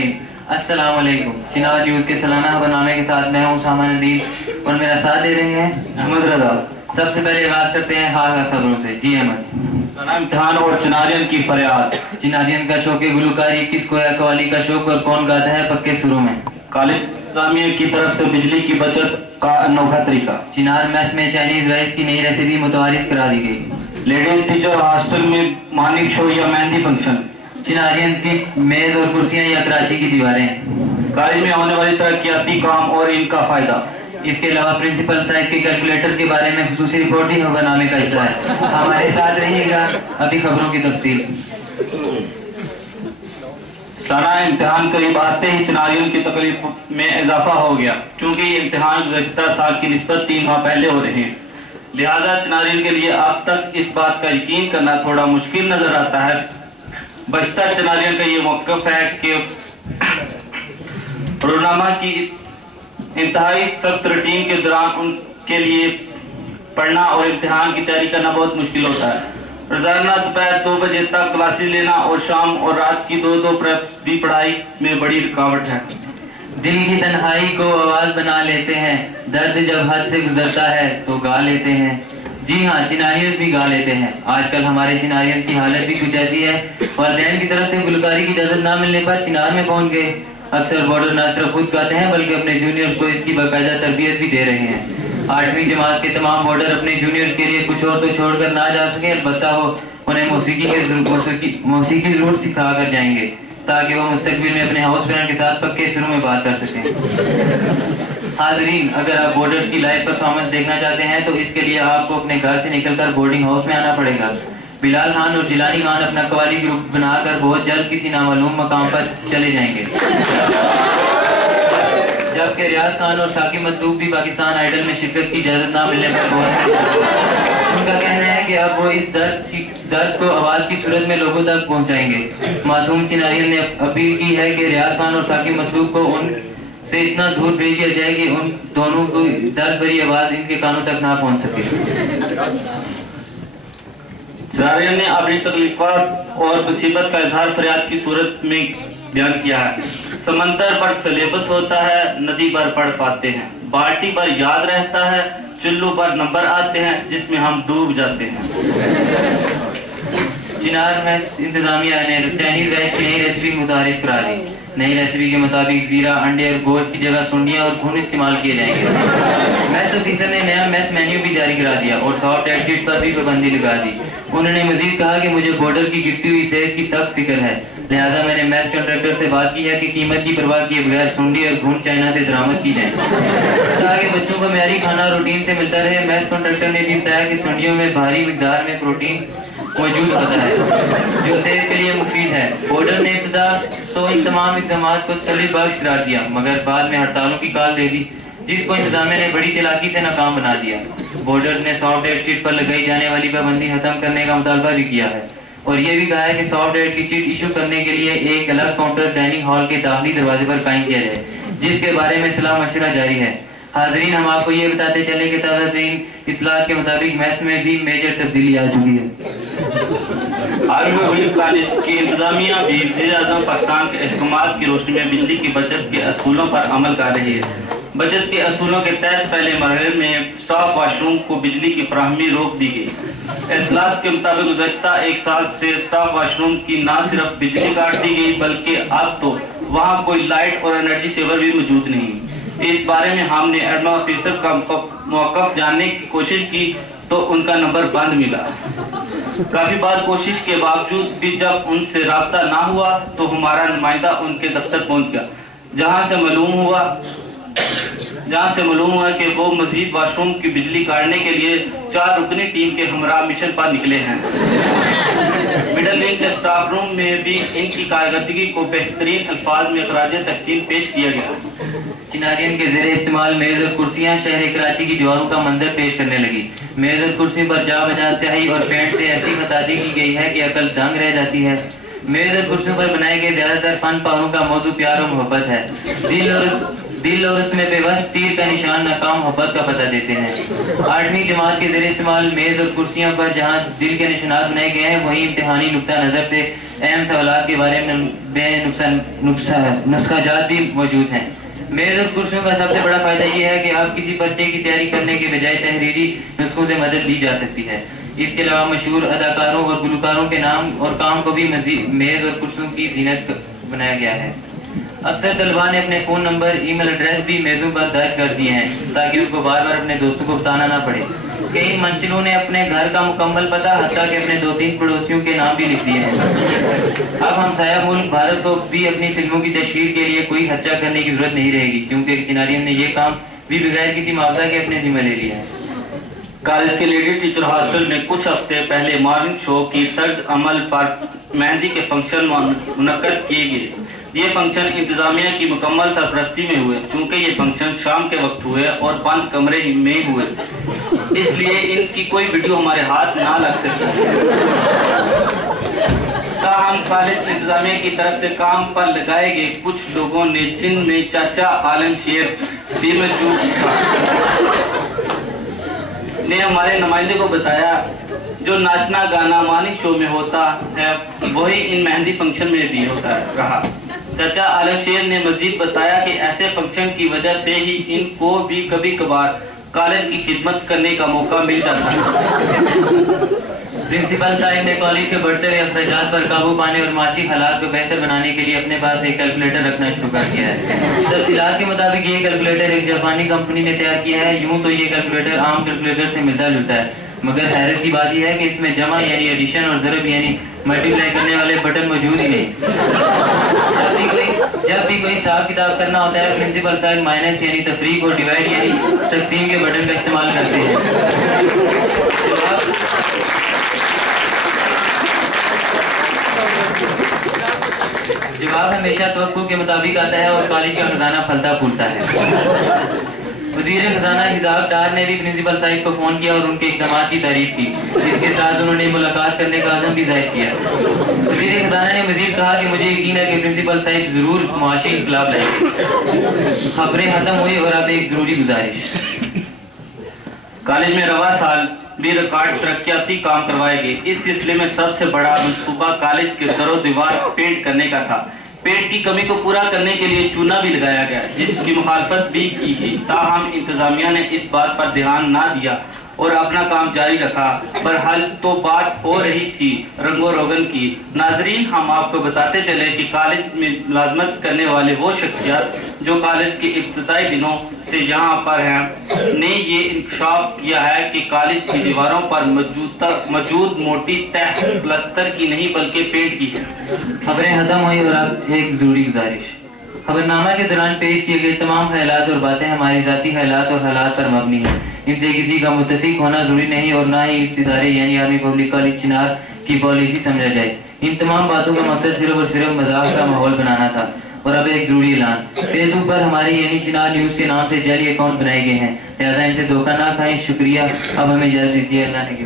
बिस्मिल्लाहिर्रहमानिर्रहीम। अस्सलाम वालेकुम। चिनार न्यूज़ के सालाना खबरनामे के साथ मैं हूँ सामान नदीर और मेरा साथ दे रहे हैं अहमद रजा। सबसे पहले आगाज करते हैं खास खबरों से। जी अहमद। इम्तिहान और चिनारियन की फरियाद। चिनारियन का शौक गुलकारी, किसको है कवाली का शौक और कौन गाता है पक्के सुरों में। कॉलेज इंतजामिया की तरफ से बिजली की बचत का अनोखा तरीका। चिनार मैस में चाइनीज राइस की नई रेसिपी मुतआरिफ करा दी गई। लेडीज टीचर हॉस्टल में मानिक शो या मेहंदी फंक्शन। चिनारियन की मेज और कुर्सियां या कराची की दीवारें। कॉलेज में होने वाली तरक्याती काम और इनका फायदा। इसके अलावा प्रिंसिपल साहब के कैलकुलेटर के बारे में खुसूसी रिपोर्ट ही खबरनामे का हिस्सा है। हमारे साथ रहिएगा, अभी खबरों की तफसील। सालाना इम्तिहान करीब आते ही चिनारियन की तकलीफ में इजाफा हो गया, क्योंकि ये इम्तिहान गुज़श्ता साल की निस्बत 3 माह पहले हो रहे हैं। लिहाजा चिनारियन के लिए अब तक इस बात का यकीन करना थोड़ा मुश्किल नजर आता है। बशतर चिनारियन का ये मौक़िफ़ है कि रोज़नामा की इंतहाई सख्त रूटीन के दौरान उनके लिए पढ़ना और इम्तिहान की तैयारी करना बहुत मुश्किल होता है। रोजाना दोपहर 2 बजे तक क्लासेस लेना और शाम और रात की 2-2 प्रेप्स भी पढ़ाई में बड़ी रुकावट है। दिल की तन्हाई को आवाज बना लेते हैं, दर्द जब हद से गुजरता है तो गा लेते हैं। जी हाँ, चिनारियन भी गा लेते हैं। आजकल हमारे चिनारियन की हालत भी कुछ ऐसी है, वालिदैन की तरफ से गुलकारी की इजाजत ना मिलने पर चिनार में पहुंच गए। अक्सर बॉर्डर न सिर्फ खुद गाते हैं बल्कि अपने जूनियर्स को इसकी बाकायदा तरबियत भी दे रहे हैं। 8वीं जमात के तमाम बॉर्डर अपने जूनियर्स के लिए कुछ और तो छोड़कर ना जा सके, अलबत्ता वो उन्हें मौसीकी जरूर सिखा कर जाएंगे ताकि वो मुस्तकबिल में अपने हाउस प्लान के साथ पक्के सुरों में बात कर सकें। हाजरीन, अगर आप बॉर्डर की लाइव परफॉर्मेंस देखना चाहते हैं तो इसके लिए आपको अपने घर से निकलकर बोर्डिंग हाउस में आना पड़ेगा। बिलाल खान और जिलानी खान अपना कवाली ग्रुप बनाकर बहुत जल्द किसी नामालूम मकाम पर चले जाएंगे, जबकि रियाज खान और साकिब मतलूब भी पाकिस्तान आइडल में शिरकत की इजाजत ना मिलने पर बहुत उनका कहना है कि अब वो इस दर्द को आवाज की सूरत में लोगों तक पहुंचाएंगे। मासूम चिनारियन ने अपील की है कि रियाज खान और साकिब मतलूब को उन से इतना दूर भेज दिया जाए कि उन दोनों को दर्द भरी आवाज इनके कानों तक ना पहुंच सके। चिनारियन ने अपनी तकलीफात और मुसीबत का इजहार फरियाद की सूरत में बयान किया है। समंदर पर सिलेबस होता है, नदी पर पढ़ पाते हैं, बाल्टी पर याद रहता है, चुल्लू पर नंबर आते हैं जिसमें हम डूब जाते हैं। चिनार में इंतजामिया ने चाइनीज राइस की नई रेसिपी मुतारिफ करा दी। नई रेसिपी के मुताबिक जीरा, अंडे और गोश्त की जगह सुंडियां और खून इस्तेमाल किए जाएंगे। मैस ऑफिसर ने नया मैस मेन्यू भी जारी करा दिया और सॉफ्ट एग्जिट पर भी पाबंदी लगा दी। उन्होंने मजीद कहा कि मुझे बॉर्डर की गिरती हुई सेहत की सख्त फिक्र है, लिहाजा मैंने मैस कॉन्ट्रैक्टर से बात की है कि कीमत की परवाह किए बगैर सुंडी और खून चाइना से दरामद की जाए ताकि बच्चों को मेरी खाना रूटीन से मिलता रहे। मैस कॉन्ट्रैक्टर ने भी बताया कि सुंडियों में भारी मिकदार में प्रोटीन मौजूद होता है जो सेहत के लिए मुफीद है। बॉर्डर ने इब्तदा तो इन तमाम इक़दाम को तसल्ली बख्श करार दिया, मगर बाद में हड़तालों की कॉल दे दी जिसको इंतजामिया ने बड़ी चालाकी से नाकाम बना दिया। बॉर्डर ने सॉफ्ट एड चिट पर लगाई जाने वाली पाबंदी खत्म करने का मुतालबा भी किया है और ये भी कहा है कि सॉफ्ट एड की चिट इशू करने के लिए एक अलग काउंटर डाइनिंग हॉल के दाखिली दरवाजे पर कायम किया जाए, जिसके बारे में सलाह मशवरा जारी है। हाजरीन, हम आपको ये बताते चले कि ताज़ा तरीन इत्तलात के मुताबिक मैथ में भी मेजर तब्दीली आ चुकी है। कॉलेज की इंतजामिया भी वज़ीर-ए-आज़म पाकिस्तान के अहकामात की रोशनी में बिजली की बचत के असूलों पर अमल कर रही है। बचत के असूलों के तहत पहले मरहले में स्टाफ वाशरूम को बिजली की फराहमी रोक दी गई। इस्लात के मुताबिक गुज़श्ता 1 साल से स्टाफ वाशरूम की न सिर्फ बिजली काट दी गई बल्कि अब तो वहाँ कोई लाइट और एनर्जी सेवर भी मौजूद नहीं। इस बारे में हमने एडमिन ऑफिसर का मौक़िफ़ जानने की कोशिश की तो उनका नंबर बंद मिला। काफ़ी बार कोशिश के बावजूद भी जब उनसे रब्ता ना हुआ तो हमारा नुमाइंदा उनके दफ्तर पहुंच गया, जहां से मालूम हुआ कि वो मजीद वाशरूम की बिजली काटने के लिए 4 रुकनी टीम के हमरा मिशन पर निकले हैं। मिडल विंग के स्टाफ रूम में भी इनकी कारकर्दगी को बेहतरीन अल्फाज में खराज तहसीन पेश किया गया। चिनारियन के ज़ेरे इस्तेमाल मेज़ और कुर्सियाँ शहर कराची की दीवारों का मंजर पेश करने लगी। मेज़ और कुर्सी पर जा बजा स्याही और पेंट से ऐसी खताती की गई है कि अकल दंग रह जाती है। मेज़ और कुर्सियों पर बनाए गए ज़्यादातर फन पारों का मौजू प्यार और मोहब्बत है। दिल और उसमें बेबस तीर का निशान नाकाम मोहब्बत का पता देते हैं। 8वीं जमात के ज़रिए इस्तेमाल मेज़ और कुर्सियों पर जहाँ दिल के निशानात बनाए गए हैं, वहीं इम्तिहानी नुक्ता नज़र से अहम सवालात के बारे में नुस्खाजात भी मौजूद हैं। मेज़ और कुर्सियों का सबसे बड़ा फ़ायदा ये है कि आप किसी पर्चे की तैयारी करने के बजाय तहरीरी नुस्खों से मदद ली जा सकती है। इसके अलावा मशहूर अदाकारों और गुलकारों के नाम और काम को भी मेज़ और कुर्सियों की जीनत बनाया गया है। अक्सर तलबा ने अपने फ़ोन नंबर, ईमेल एड्रेस भी मेज़ों पर दर्ज कर दिए हैं ताकि उनको बार बार अपने दोस्तों को बताना ना पड़े। कई मंचलों ने अपने घर का मुकम्मल पता हत्ता कि अपने 2-3 पड़ोसियों के नाम भी लिख दिए हैं। अब हमसाया मुल्क भारत को भी अपनी फिल्मों की तशहीर के लिए कोई खर्चा करने की जरूरत नहीं रहेगी, क्योंकि चिनारियम ने यह काम भी बगैर किसी मुआवजा के अपने जिम्मे ले लिया है। कॉलेज के लेडी टीचर हॉस्टल में कुछ हफ्ते पहले मॉर्निंग शो की तर्ज अमल पर मेहंदी के फंक्शन मुनक्कद किए गए। ये फंक्शन इंतजामिया की मुकम्मल सरपरस्ती में हुए। चूँकि ये फंक्शन शाम के वक्त हुए और बंद कमरे में हुए, इसलिए इनकी कोई वीडियो हमारे हाथ ना लग सकी। हम कॉलेज इंतजामिया की तरफ से काम पर लगाए गए कुछ लोगों ने, जिनमें चाचा आलम शेर भी मौजूद था, ने हमारे नुमाइंदे को बताया जो नाचना गाना मॉर्निंग शो में होता है वही इन मेहंदी फंक्शन में भी होता रहा। चाचा आलम शेर ने मजीद बताया कि ऐसे फंक्शन की वजह से ही इनको भी कभी कभार कॉलेज की खिदमत करने का मौका मिल जाता है। प्रिंसिपल साहब ने कॉलेज के बढ़ते हुए अखराजात पर काबू पाने और माशी हालात को बेहतर बनाने के लिए अपने पास एक कैलकुलेटर रखना शुरू कर दिया है। तफसीलात के मुताबिक ये कैलकुलेटर एक जापानी कंपनी ने तैयार किया है। यूं तो ये कैलकुलेटर आम कैलकुलेटर से मिलता जुलता है, मगर हैरत की बात यह है कि इसमें जमा यानी एडिशन और ज़रब यानी मल्टीप्लाई करने वाले बटन मौजूद ही नहीं। जब भी कोई हिसाब किताब करना होता है, प्रिंसिपल साहब माइनस यानी तफरीक और डिवाइड यानी तकसीम के बटन का इस्तेमाल करते हैं। जवाब हमेशा तवक्कुल के मुताबिक आता है और कॉलेज का खजाना फलता फूलता है। वज़ीर खजाना हिजाब डार ने भी प्रिंसिपल साहिब को फ़ोन किया और उनके इक़दाम की तारीफ की, जिसके साथ उन्होंने मुलाकात करने का आज़म भी ज़ाहिर किया। वज़ीर खजाना ने मज़ीद कहा कि मुझे यकीन है कि प्रिंसिपल साहिब ज़रूर मुआशी इन्क़लाब लाएंगे। खबरें ख़त्म हुई और अब एक ज़रूरी गुजारिश। कॉलेज में रवा साल भी रिकॉर्ड तरक्याती काम करवाए गए। इस सिलसिले में सबसे बड़ा मंसूबा कॉलेज के दरो दीवार पेंट करने का था। पेंट की कमी को पूरा करने के लिए चूना भी लगाया गया, जिसकी मुखालफत भी की गई। ताहम इंतजामिया ने इस बात पर ध्यान ना दिया और अपना काम जारी रखा। बहरहाल तो बात हो रही थी रंगो रोगन की। नाजरीन, हम आपको बताते चले कि कॉलेज में मुलाजमत करने वाले वो शख्सियत जो कॉलेज के इब्तदाई दिनों से यहाँ पर हैं, ने ये इंकशाफ किया है कि कॉलेज की दीवारों पर मौजूद मोटी तह प्लस्तर की नहीं बल्कि पेंट की है। खबरें खत्म हुई और अब एक जरूरी गुजारिश। खबरनामा के दौरान पेश किए गए तमाम ख्यालात और बातें हमारी ज़ाती ख्यालात और हालात पर मबनी हैं। इनसे किसी का मुत्तफिक होना जरूरी नहीं और ना ही इस इदारे यानी आर्मी पब्लिक कॉलेज चिनार की पॉलिसी समझा जाए। इन तमाम बातों का मकसद सिर्फ और सिर्फ मजाक का माहौल बनाना था। और अब एक जरूरी ऐलान, फेसबुक पर हमारी यानी चिनार न्यूज़ के नाम से जाली अकाउंट बनाए गए हैं, लिहाजा इनसे धोखा ना खाएं। शुक्रिया। अब हमें इजाज़त दीजिए। अल्लाह ने